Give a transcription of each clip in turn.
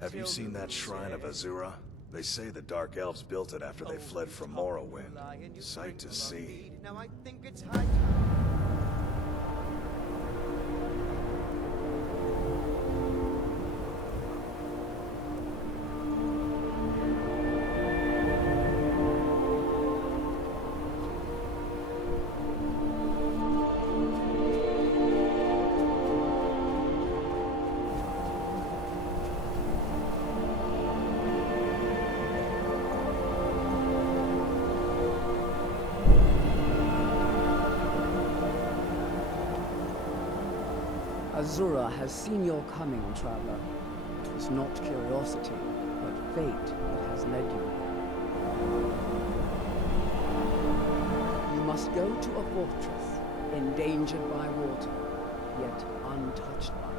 Have you seen that shrine of Azura? They say the Dark Elves built it after they fled from Morrowind. Sight to see. Now I think it's high time. Azura has seen your coming, traveler. It was not curiosity, but fate that has led you here. You must go to a fortress, endangered by water, yet untouched by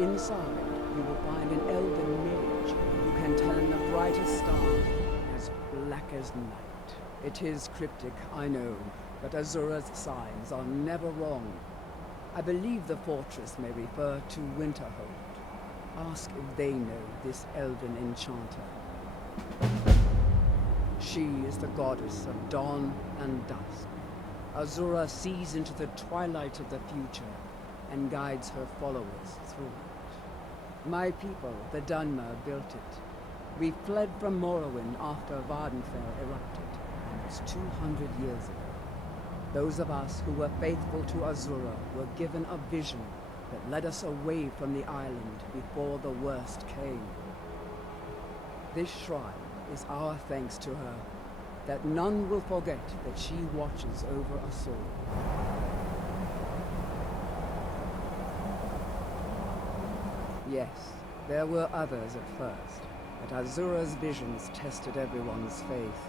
it. Inside, you will find an elven mage who can turn the brightest star as black as night. It is cryptic, I know, but Azura's signs are never wrong. I believe the fortress may refer to Winterhold. Ask if they know this elven enchanter. She is the goddess of dawn and dusk. Azura sees into the twilight of the future and guides her followers through it. My people, the Dunmer, built it. We fled from Morrowind after Vvardenfell erupted, almost 200 years ago. Those of us who were faithful to Azura were given a vision that led us away from the island before the worst came. This shrine is our thanks to her, that none will forget that she watches over us all. Yes, there were others at first, but Azura's visions tested everyone's faith.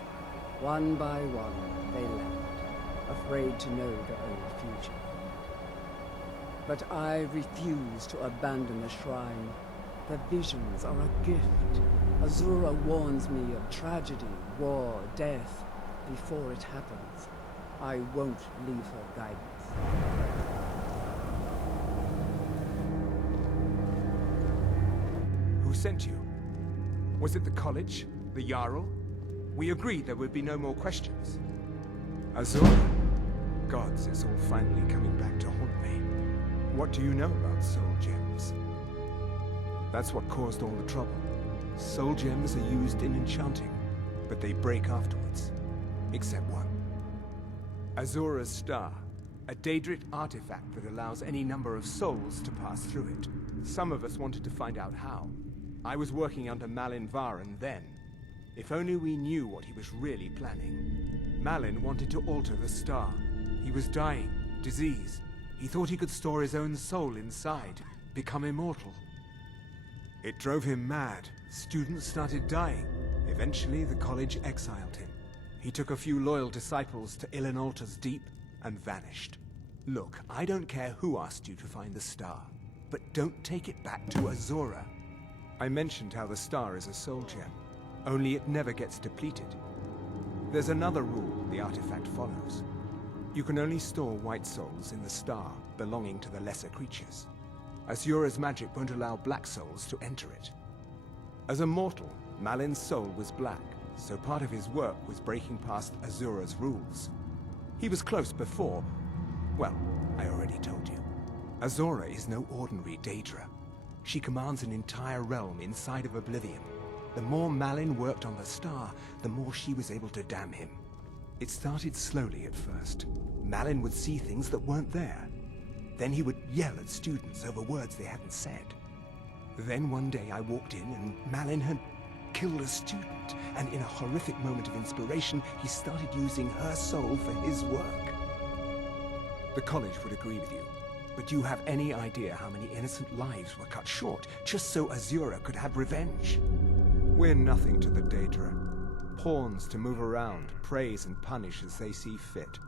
One by one, they left, afraid to know the old future. But I refuse to abandon the shrine. The visions are a gift. Azura warns me of tragedy, war, death, before it happens. I won't leave her guidance. Who sent you? Was it the college? The Jarl? We agreed there would be no more questions. Azura? Gods, it's all finally coming back to haunt me. What do you know about soul gems? That's what caused all the trouble. Soul gems are used in enchanting, but they break afterwards. Except one. Azura's Star. A Daedric artifact that allows any number of souls to pass through it. Some of us wanted to find out how. I was working under Malyn Varen then. If only we knew what he was really planning. Malyn wanted to alter the star. He was dying, diseased. He thought he could store his own soul inside, become immortal. It drove him mad. Students started dying. Eventually, the college exiled him. He took a few loyal disciples to Ilinalta's Deep and vanished. Look, I don't care who asked you to find the star, but don't take it back to Azura. I mentioned how the star is a soul gem, only it never gets depleted. There's another rule the artifact follows. You can only store white souls in the star belonging to the lesser creatures. Azura's magic won't allow black souls to enter it. As a mortal, Malyn's soul was black, so part of his work was breaking past Azura's rules. He was close before. Well, I already told you. Azura is no ordinary Daedra. She commands an entire realm inside of Oblivion. The more Malyn worked on the star, the more she was able to damn him. It started slowly at first. Malyn would see things that weren't there. Then he would yell at students over words they hadn't said. Then one day I walked in and Malyn had killed a student, and in a horrific moment of inspiration, he started using her soul for his work. The college would agree with you, but do you have any idea how many innocent lives were cut short just so Azura could have revenge? We're nothing to the Daedra. Pawns to move around, praise and punish as they see fit.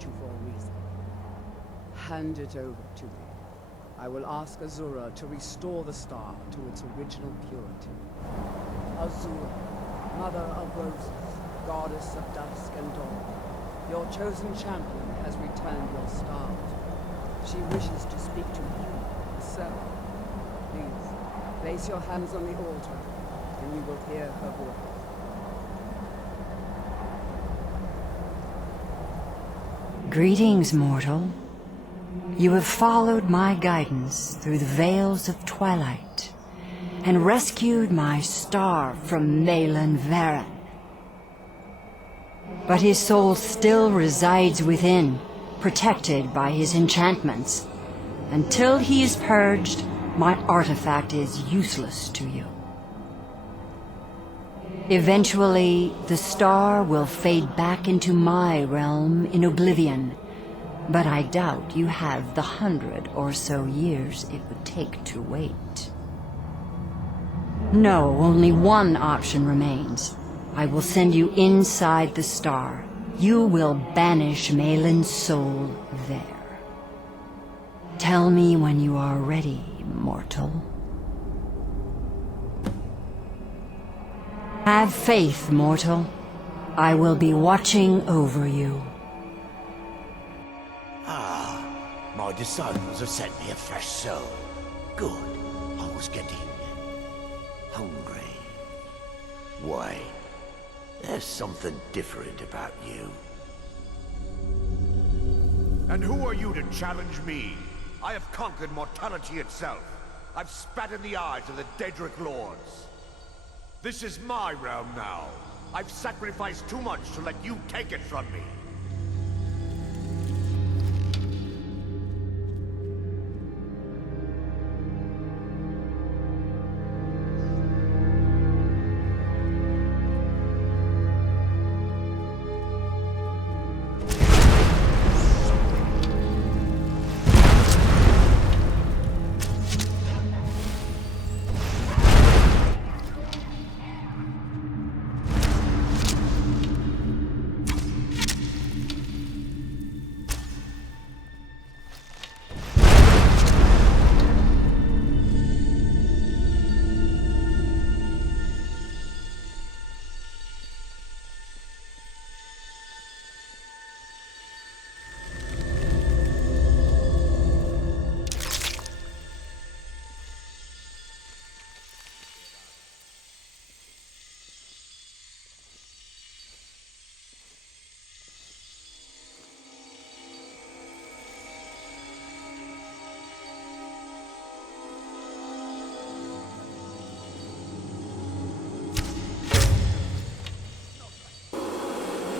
sent you for a reason. Hand it over to me. I will ask Azura to restore the star to its original purity. Azura, Mother of Roses, Goddess of Dusk and Dawn, your chosen champion has returned your star. She wishes to speak to you herself. Please, place your hands on the altar, and you will hear her voice. Greetings, mortal. You have followed my guidance through the veils of twilight, and rescued my star from Malin Varen. But his soul still resides within, protected by his enchantments. Until he is purged, my artifact is useless to you. Eventually, the star will fade back into my realm in Oblivion, but I doubt you have the 100 or so years it would take to wait. No, only one option remains. I will send you inside the star. You will banish Malin's soul there. Tell me when you are ready, mortal. Have faith, mortal. I will be watching over you. Ah, my disciples have sent me a fresh soul. Good. I was getting hungry. Why? There's something different about you. And who are you to challenge me? I have conquered mortality itself. I've spat in the eyes of the Daedric Lords. This is my realm now. I've sacrificed too much to let you take it from me.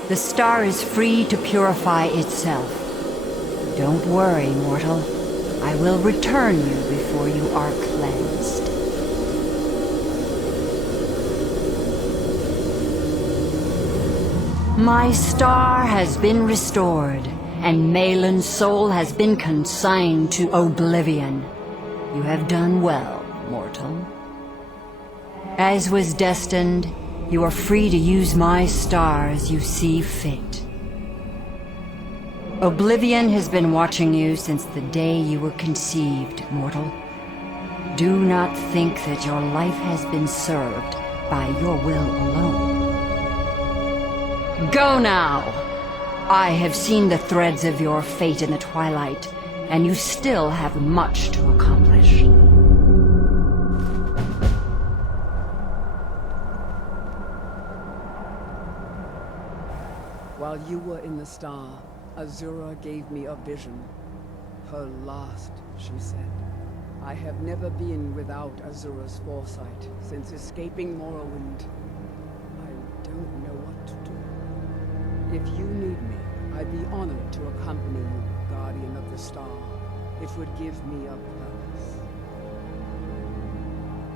The star is free to purify itself. Don't worry, mortal. I will return you before you are cleansed. My star has been restored, and Malin's soul has been consigned to Oblivion. You have done well, mortal. As was destined, you are free to use my star as you see fit. Oblivion has been watching you since the day you were conceived, mortal. Do not think that your life has been served by your will alone. Go now! I have seen the threads of your fate in the twilight, and you still have much to accomplish. While you were in the star, Azura gave me a vision. Her last, she said. I have never been without Azura's foresight since escaping Morrowind. I don't know what to do. If you need me, I'd be honored to accompany you, Guardian of the Star. It would give me a purpose.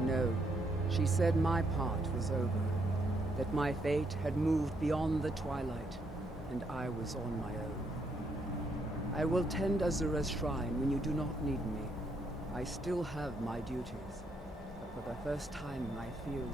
No, she said my part was over, that my fate had moved beyond the twilight, and I was on my own. I will tend Azura's shrine when you do not need me. I still have my duties, but for the first time I feel